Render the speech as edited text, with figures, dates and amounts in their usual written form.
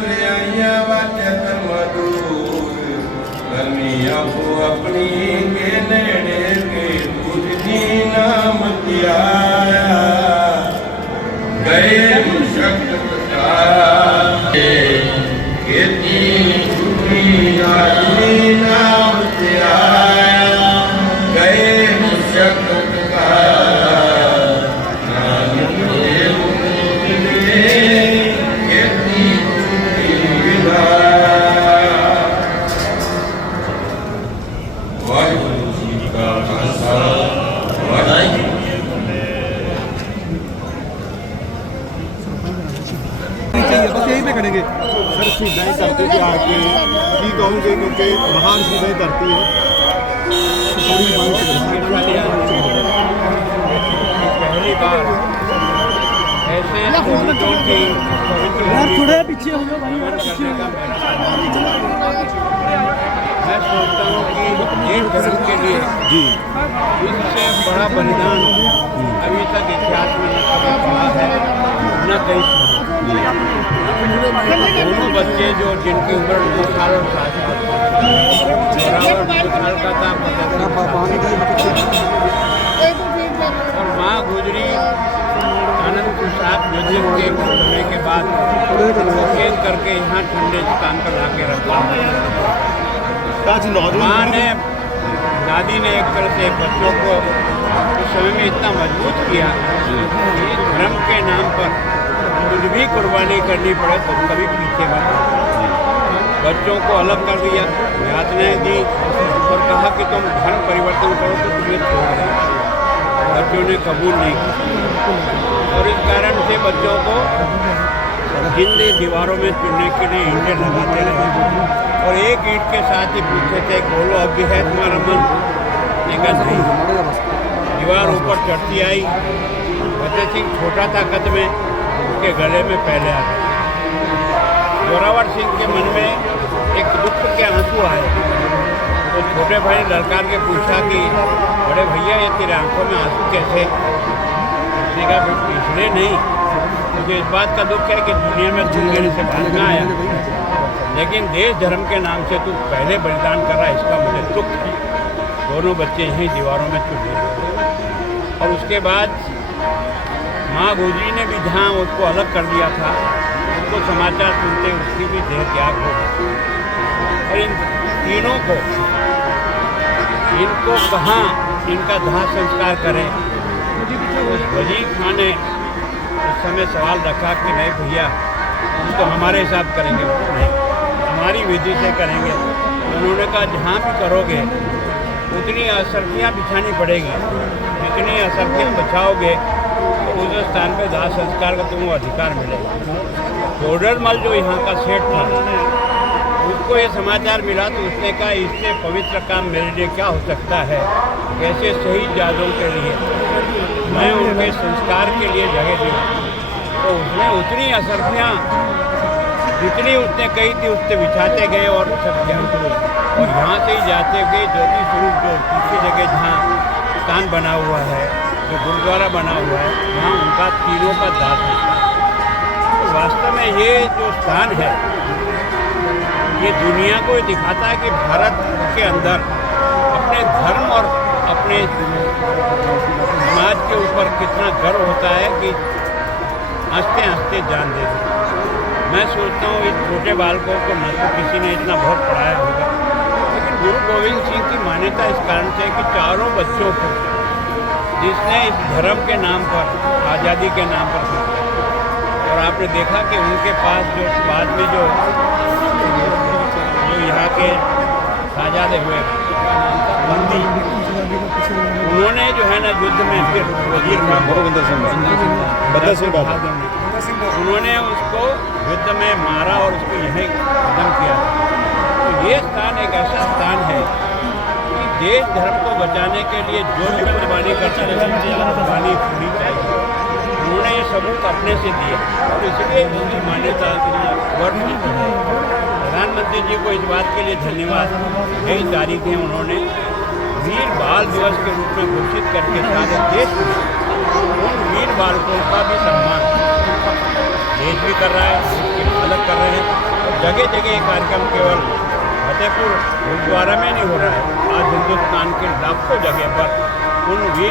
ब्रयाइया वाचन मधुर गर्मियों को अपनी के नेड़े के तुझी नाम ध्याया गए मुशक्कत नाम ध्याया गए मुशक्कत बस यहीं पे करेंगे सर। सीधाई धरती पे आके की कहूँगे क्योंकि महान सीधाई धरती है। पहली बार ऐसे शहीदों की थोड़े पीछे हो जाओ भाई, पीछे हो जाओ। मैं सोचता हूँ कि देश धर्म के लिए जी इससे बड़ा बलिदान अभी तक इतिहास में न कभी पड़ा है न कहीं सुना। दोनों बच्चे जो जिनकी उम्र 2 साल और 7 साल 2 साल का था और माँ गुजरी आनंद प्रसाद युद्ध के समय के बाद खेत करके यहाँ ठंडे स्थान पर लाके रखा। माँ ने दादी ने एक तरह से बच्चों को उस समय में इतना मजबूत किया कि धर्म के नाम पर कुछ भी कुर्बानी करनी पड़े तो कभी पीछे मत। बच्चों को अलग कर दिया, यातनाएं दी और कहा कि तुम धर्म परिवर्तन करो तो तुम्हें छोड़ दें। बच्चों ने कबूल नहीं किया और इस कारण से बच्चों को हिंदी दीवारों में चुनने के लिए ईंटें लगाते रहे और एक ईंट के साथ ही पूछते थे बोलो अब भी है तुम्हारा मन? देखा नहीं। दीवार ऊपर चढ़ती आई। फतेह सिंह छोटा था कद में, उसके गले में पहले आ गए। जोरावर सिंह के मन में एक दुख के आंसू आए तो छोटे भाई ने ललकार के पूछा कि बड़े भैया ये तेरे आंखों में आंसू कैसे? उसने कहा इसलिए नहीं, मुझे इस बात का दुख है कि दुनिया में तू मेरे से भागना आया, लेकिन देश धर्म के नाम से तू पहले बलिदान कर रहा है, इसका मुझे दुख है। दोनों बच्चे यहीं दीवारों में चुन गए और उसके बाद माँ गुजरी ने भी जहाँ उसको अलग कर दिया था उसको समाचार सुनते उसकी भी देह त्याग हो गई। और इन तीनों को इनको कहाँ इनका दाह संस्कार करें? उस वजीर खान ने उस समय सवाल रखा कि नहीं भैया हम तो हमारे हिसाब करेंगे, नहीं हमारी विधि से करेंगे। तो उन्होंने कहा जहाँ भी करोगे उतनी असरफियाँ बिछानी पड़ेगी, जितनी असरफियाँ बचाओगे तो उस स्थान पे दाह संस्कार का तुमको अधिकार मिलेगा। टोडरमल जो यहाँ का सेठ था उसको ये समाचार मिला तो उसने कहा इससे पवित्र काम मेरे लिए क्या हो सकता है? कैसे शहीद जादों के लिए मैं उनके संस्कार के लिए जगह दी। तो उसने उतनी असरफियाँ जितनी उसने कही थी उससे बिछाते गए और सब ज्ञान और यहाँ से ही जाते गए ज्योति स्वरूप जो दूसरी जगह जहाँ स्थान बना हुआ है, जो गुरुद्वारा बना हुआ है, वहाँ उनका तीनों का दाह संस्कार। तो वास्तव में ये जो स्थान है ये दुनिया को दिखाता है कि भारत के अंदर अपने धर्म और अपने समाज के ऊपर कितना गर्व होता है कि हंसते हंसते जान दे दें। मैं सोचता हूँ इस छोटे बालकों को न तो किसी ने इतना बहुत पढ़ाया होगा, लेकिन गुरु गोविंद सिंह की मान्यता इस कारण से कि चारों बच्चों को जिसने इस धर्म के नाम पर, आज़ादी के नाम पर और आपने देखा कि उनके पास जो बाद में जो यहाँ के आज़ाद हुए बंदी, उन्होंने जो है ना युद्ध में फिर वजीर उन्होंने उसको युद्ध में मारा और उसको यहीं खत्म किया। तो ये स्थान एक ऐसा स्थान है कि देश धर्म को बचाने के लिए जो भी कुर्बानी करता है कुर्बानी पूरी चाहिए। उन्होंने ये सबूत अपने से दिया और इसलिए उनकी मान्यता वर्ष प्रधानमंत्री जी को इस बात के लिए धन्यवाद। कई तारीखें उन्होंने वीर बाल दिवस के रूप में घोषित करके सारे देश में उन वीर बालकों का भी सम्मान देश भी कर रहा है, अलग कर रहे हैं। जगह जगह ये कार्यक्रम केवल फतेहपुर गुरुद्वारा में नहीं हो रहा है, आज हिंदुस्तान के लाखों जगह पर उन वीर